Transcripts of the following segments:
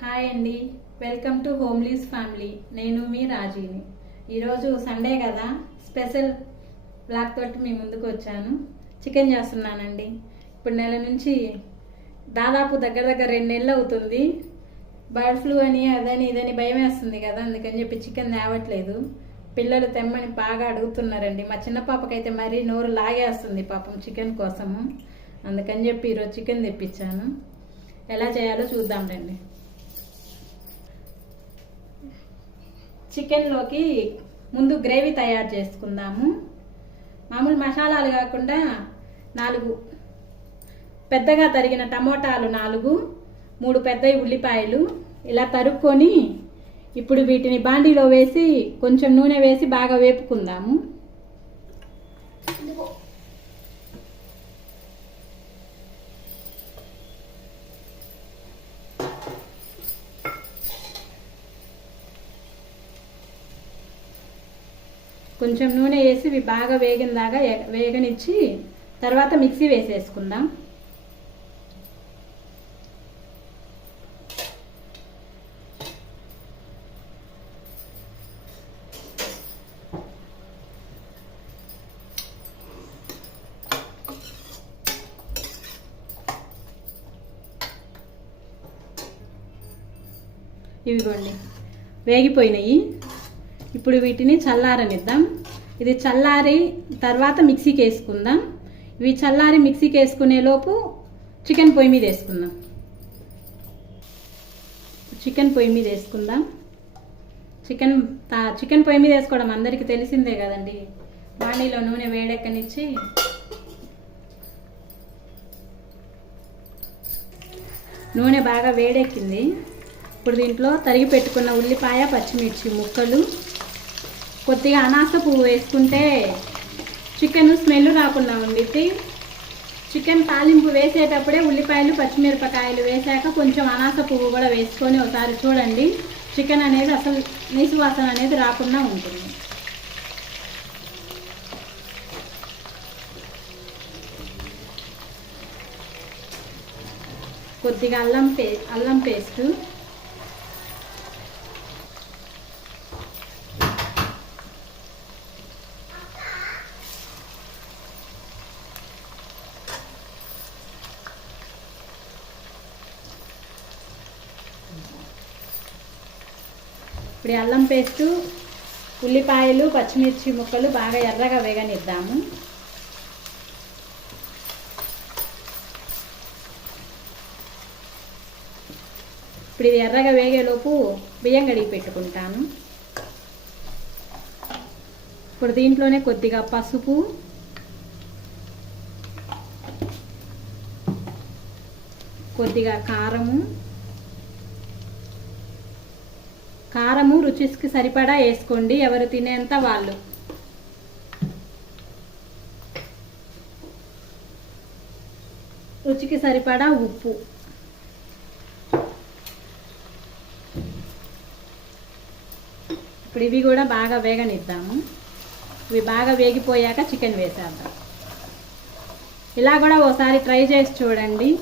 Hi అండి, welcome to హోమ్లీస్ family. నేను మీ రాజీని. ఈరోజు సండే కదా, స్పెషల్ బ్లాక్ తోటి మీ ముందుకు వచ్చాను. చికెన్ చేస్తున్నానండి. ఇప్పుడు నెల నుంచి దాదాపు దగ్గర 2 నెలలు అవుతుంది. బర్డ్ ఫ్లూ అని అదని ఇదని భయం వేస్తుంది కదా, అందుకని చెప్పి చికెన్ తేవట్లేదు. పిల్లలు తెమ్మని బాగా అడుగుతున్నారండి. మా చిన్న పాపకైతే మరీ నోరు లాగేస్తుంది పాపం చికెన్ కోసము. అందుకని చెప్పి ఈరోజు చికెన్ తెప్పించాను. ఎలా చేయాలో చూద్దాం రండి. చికెన్లోకి ముందు గ్రేవీ తయారు చేసుకుందాము. మామూలు మసాలాలు కాకుండా 4 పెద్దగా తరిగిన టమోటాలు 4, 3 పెద్ద ఉల్లిపాయలు ఇలా తరుక్కొని ఇప్పుడు వీటిని బాండీలో వేసి కొంచెం నూనె వేసి బాగా వేపుకుందాము. కొంచెం నూనె వేసి ఇవి బాగా వేగినదాకా వేగనిచ్చి తర్వాత మిక్సీ వేసేసుకుందాం. ఇవిగోండి వేగిపోయినాయి. ఇప్పుడు వీటిని చల్లారనిద్దాం. ఇది చల్లారి తర్వాత మిక్సీకి వేసుకుందాం. ఇవి చల్లారి మిక్సీకి వేసుకునే లోపు చికెన్ పొయ్యి మీద వేసుకుందాం. చికెన్ పొయ్యి మీద వేసుకుందాం. చికెన్ పొయ్యి మీద వేసుకోవడం అందరికీ తెలిసిందే కదండి. బాండీలో నూనె వేడెక్కనిచ్చి నూనె బాగా వేడెక్కింది. ఇప్పుడు దీంట్లో తరిగి పెట్టుకున్న ఉల్లిపాయ, పచ్చిమిర్చి ముక్కలు, కొద్దిగా అనాస పువ్వు వేసుకుంటే చికెన్ స్మెల్ రాకుండా ఉండిద్ది. చికెన్ తాలింపు వేసేటప్పుడే ఉల్లిపాయలు, పచ్చిమిరపకాయలు వేసాక కొంచెం అనాస పువ్వు కూడా వేసుకొని ఒకసారి చూడండి. చికెన్ అనేది అసలు నీసు వాసన అనేది రాకుండా ఉంటుంది. కొద్దిగా అల్లం పేస్ట్, ఇప్పుడు అల్లం పేస్టు, ఉల్లిపాయలు, పచ్చిమిర్చి ముక్కలు బాగా ఎర్రగా వేగనిద్దాము. ఇప్పుడు ఇది ఎర్రగా వేగేలోపు బియ్యం కడిగి పెట్టుకుంటాను. ఇప్పుడు దీంట్లోనే కొద్దిగా పసుపు, కొద్దిగా కారము రుచికి సరిపడా వేసుకోండి, ఎవరు తినేంత వాళ్ళు. రుచికి సరిపడా ఉప్పు. ఇప్పుడు ఇవి కూడా బాగా వేగనిద్దాము. ఇవి బాగా వేగిపోయాక చికెన్ వేసేద్దాం. ఇలా కూడా ఒకసారి ట్రై చేసి చూడండి.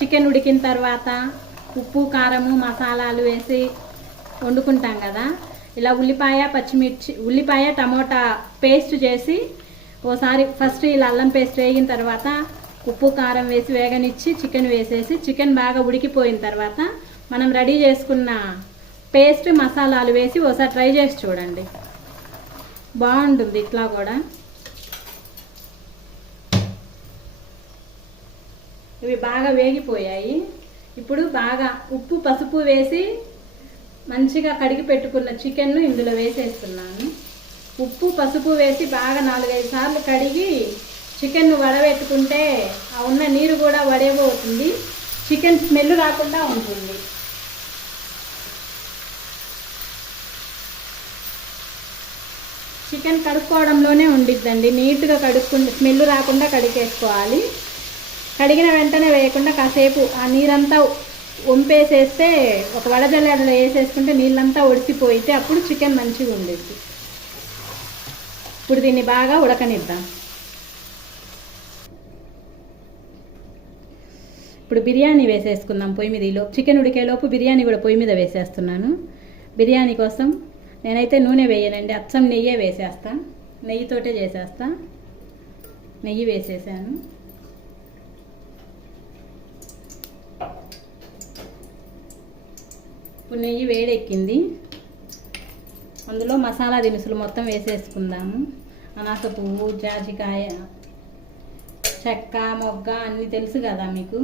చికెన్ ఉడికిన తర్వాత ఉప్పు, కారము, మసాలాలు వేసి వండుకుంటాం కదా, ఇలా ఉల్లిపాయ టమోటా పేస్ట్ చేసి ఓసారి ఫస్ట్ ఇలా అల్లం పేస్ట్ వేగిన తర్వాత ఉప్పు, కారం వేసి వేగనిచ్చి చికెన్ వేసేసి చికెన్ బాగా ఉడికిపోయిన తర్వాత మనం రెడీ చేసుకున్న పేస్ట్, మసాలాలు వేసి ఒకసారి ట్రై చేసి చూడండి. బాగుంటుంది ఇట్లా కూడా. ఇవి బాగా వేగిపోయాయి. ఇప్పుడు బాగా ఉప్పు, పసుపు వేసి మంచిగా కడిగి పెట్టుకున్న చికెన్ను ఇందులో వేసేస్తున్నాను. ఉప్పు, పసుపు వేసి బాగా 4-5 సార్లు కడిగి చికెన్ను వడబెట్టుకుంటే ఆ ఉన్న నీరు కూడా వడేపోతుంది. చికెన్ స్మెల్ రాకుండా ఉంటుంది. చికెన్ కడుక్కోవడంలోనే ఉండిద్దండి. నీట్గా కడుక్కుంటే స్మెల్ రాకుండా కడిగేసుకోవాలి. కడిగిన వెంటనే వేయకుండా కాసేపు ఆ నీరంతా వంపేసేస్తే, ఒక వడజల్లెడలో వేసేసుకుంటే నీళ్ళంతా ఒడిసిపోయితే అప్పుడు చికెన్ మంచిగా ఉండేది. ఇప్పుడు దీన్ని బాగా ఉడకనిద్దాం. ఇప్పుడు బిర్యానీ వేసేసుకుందాం పొయ్యి మీద. ఈలోపు చికెన్ ఉడికేలోపు బిర్యానీ కూడా పొయ్యి మీద వేసేస్తున్నాను. బిర్యానీ కోసం నేనైతే నూనె వేయనండి, అచ్చం నెయ్యే వేసేస్తా. నెయ్యితోటే చేసేస్తా. నెయ్యి వేసేసాను. ఇప్పుడు నెయ్యి వేడెక్కింది. అందులో మసాలా దినుసులు మొత్తం వేసేసుకుందాము. అనాస పువ్వు, జాజికాయ, చెక్క, మొగ్గ అన్నీ తెలుసు కదా మీకు.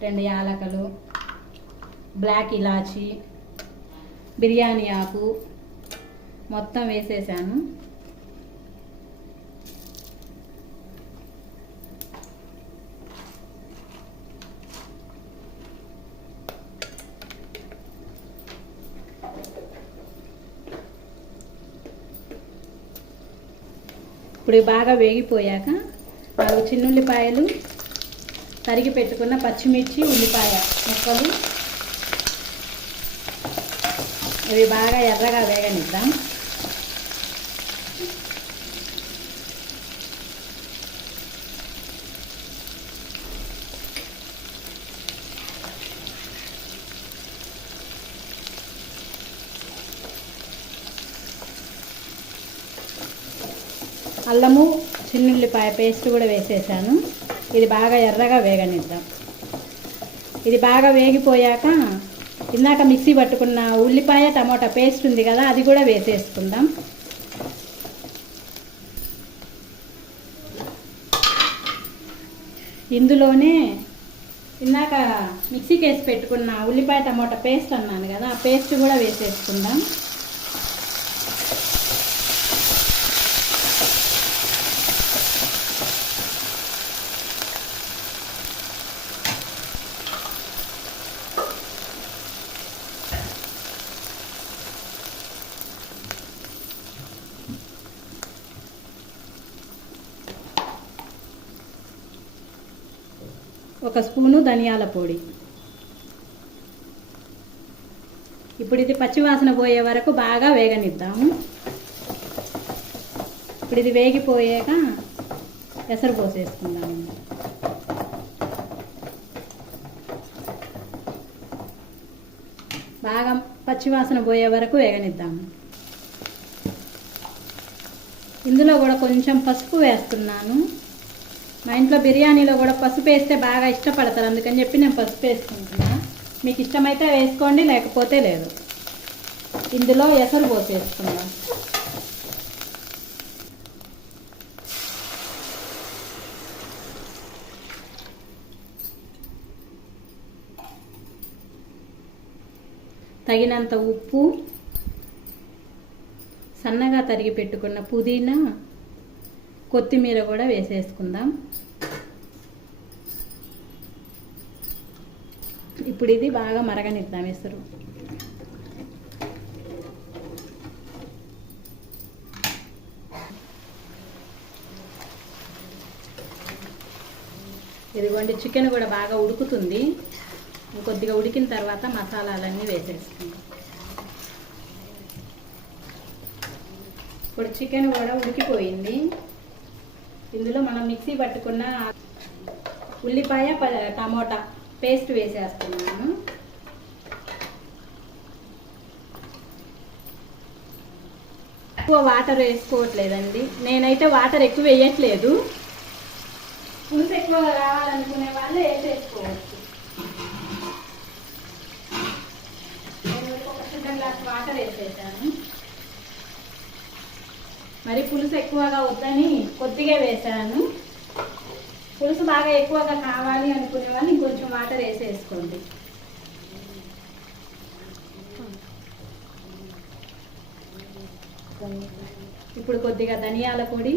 2 యాలకలు, బ్లాక్ ఇలాచి, బిర్యానీ ఆకు మొత్తం వేసేసాను. ఇప్పుడు బాగా వేగిపోయాక 4 చిన్నుల్లిపాయలు, తరిగి పెట్టుకున్న పచ్చిమిర్చి, ఉల్లిపాయ ముక్కలు ఇవి బాగా ఎర్రగా వేగనిద్దాం. అల్లము, చిన్నుల్లిపాయ పేస్ట్ కూడా వేసేసాను. ఇది బాగా ఎర్రగా వేగనిద్దాం. ఇది బాగా వేగిపోయాక ఇందాక మిక్సీ పట్టుకున్న ఉల్లిపాయ టమోటా పేస్ట్ ఉంది కదా, అది కూడా వేసేసుకుందాం. ఇందులోనే ఇందాక మిక్సీకి వేసి పెట్టుకున్న ఉల్లిపాయ టమోటా పేస్ట్ అన్నాను కదా, ఆ పేస్ట్ కూడా వేసేసుకుందాం. ఒక స్పూను ధనియాల పొడి. ఇప్పుడు ఇది పచ్చివాసన పోయే వరకు బాగా వేగనిద్దాము. ఇప్పుడు ఇది వేగిపోయాక ఎసరు పోసేసుకుందాము. బాగా పచ్చివాసన పోయే వరకు వేగనిద్దాము. ఇందులో కూడా కొంచెం పసుపు వేస్తున్నాను. మా ఇంట్లో బిర్యానీలో కూడా పసుపు వేస్తే బాగా ఇష్టపడతారు, అందుకని చెప్పి నేను పసుపు వేసుకుంటున్నా. మీకు ఇష్టమైతే వేసుకోండి, లేకపోతే లేదు. ఇందులో ఎసరు పోసేసుకుందాం. తగినంత ఉప్పు, సన్నగా తరిగి పెట్టుకున్న పుదీనా, కొత్తిమీర కూడా వేసేసుకుందాం. ఇప్పుడు ఇది బాగా మరగనిద్దాం ఎసరు. ఇదిగోండి, చికెన్ కూడా బాగా ఉడుకుతుంది. ఇంకొద్దిగా ఉడికిన తర్వాత మసాలాలన్నీ వేసేసుకుందాం. ఇప్పుడు చికెన్ కూడా ఉడికిపోయింది. ఇందులో మనం మిక్సీ పట్టుకున్న ఉల్లిపాయ టమోటా పేస్ట్ వేసేస్తున్నాను. ఎక్కువ వాటర్ వేసుకోవట్లేదండి, నేనైతే వాటర్ ఎక్కువ వేయట్లేదు. పులుసు ఎక్కువ కావాలనుకునే వాళ్ళు వేసేసుకోవచ్చు. నేను ఒక చిన్న గ్లాస్ వాటర్ వేసేసాను. మరి పులుసు ఎక్కువగా వద్దని కొద్దిగా వేసాను. పులుసు బాగా ఎక్కువగా కావాలి అనుకునే వాళ్ళు ఇంకొంచెం వాటర్ వేసేసుకోండి. ఇప్పుడు కొద్దిగా ధనియాల పొడి,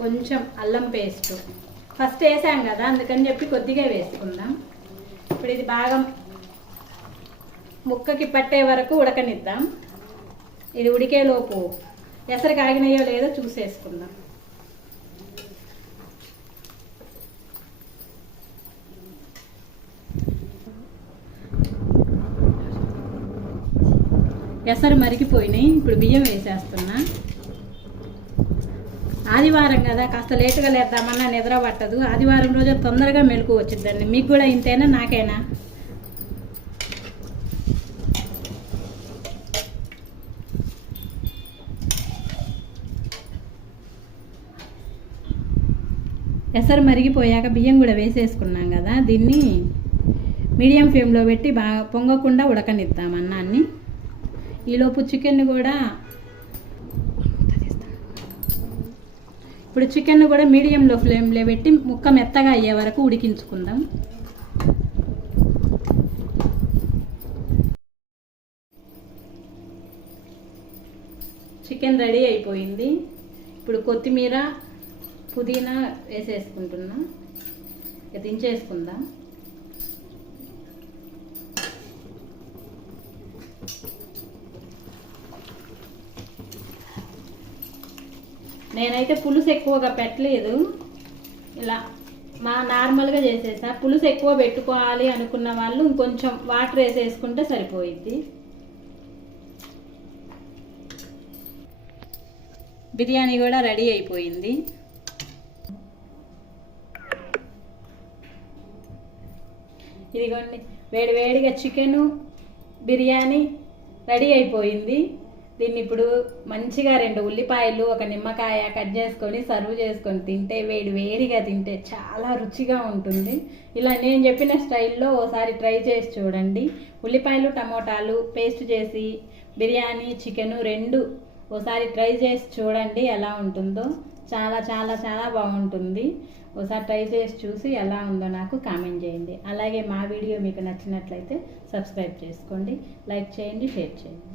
కొంచెం అల్లం పేస్ట్ ఫస్ట్ వేసాం కదా, అందుకని చెప్పి కొద్దిగా వేసుకుందాం. ఇప్పుడు ఇది బాగా ముక్కకి పట్టే వరకు ఉడకనిద్దాం. ఇది ఉడికేలోపు ఎసరు కాగినాయో లేదో చూసేసుకుందాం. ఎసరు మరిగిపోయినాయి. ఇప్పుడు బియ్యం వేసేస్తున్నా. ఆదివారం కదా, కాస్త లేటుగా లేద్దామన్నా నిద్ర పట్టదు. ఆదివారం రోజు తొందరగా మెలకు వచ్చిందండి. మీకు కూడా ఇంతేనా, నాకేనా? ఎసరు మరిగిపోయాక బియ్యం కూడా వేసేసుకున్నాం కదా, దీన్ని మీడియం ఫ్లేమ్లో పెట్టి బాగా పొంగకుండా ఉడకనిద్దాం అన్నాన్ని. ఈలోపు చికెన్ కూడా ఇప్పుడు చికెన్ కూడా మీడియంలో ఫ్లేమ్లో పెట్టి ముక్క మెత్తగా అయ్యే వరకు ఉడికించుకుందాం. చికెన్ రెడీ అయిపోయింది. ఇప్పుడు కొత్తిమీర పుదీనా వేసేసుకుంటున్నా. దించేసుకుందాం. నేనైతే పులుసు ఎక్కువగా పెట్టలేదు, ఇలా నార్మల్గా చేసేసా. పులుసు ఎక్కువ పెట్టుకోవాలి అనుకున్న వాళ్ళు ఇంకొంచెం వాటర్ వేసేసుకుంటే సరిపోయిద్ది. బిర్యానీ కూడా రెడీ అయిపోయింది. ఇదిగోండి, వేడివేడిగా చికెను బిర్యానీ రెడీ అయిపోయింది. దీన్ని ఇప్పుడు మంచిగా 2 ఉల్లిపాయలు, 1 నిమ్మకాయ కట్ చేసుకొని సర్వ్ చేసుకొని తింటే, వేడిగా తింటే చాలా రుచిగా ఉంటుంది. ఇలా నేను చెప్పిన స్టైల్లో ఓసారి ట్రై చేసి చూడండి. ఉల్లిపాయలు టమోటాలు పేస్ట్ చేసి బిర్యానీ చికెను 2 ఓసారి ట్రై చేసి చూడండి ఎలా ఉంటుందో. చాలా చాలా చాలా బాగుంటుంది. ఒకసారి ట్రై చేసి చూసి ఎలా ఉందో నాకు కామెంట్ చేయండి. అలాగే మా వీడియో మీకు నచ్చినట్లయితే సబ్స్క్రైబ్ చేసుకోండి, లైక్ చేయండి, షేర్ చేయండి.